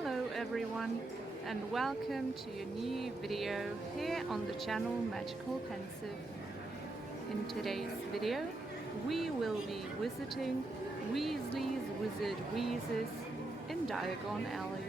Hello everyone and welcome to a new video here on the channel Magical Pensive. In today's video we will be visiting Weasley's Wizard Wheezes in Diagon Alley.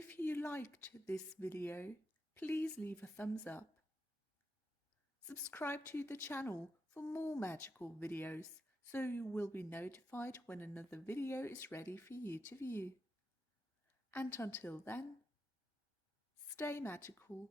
If you liked this video, please leave a thumbs up. Subscribe to the channel for more magical videos so you will be notified when another video is ready for you to view. And until then, stay magical.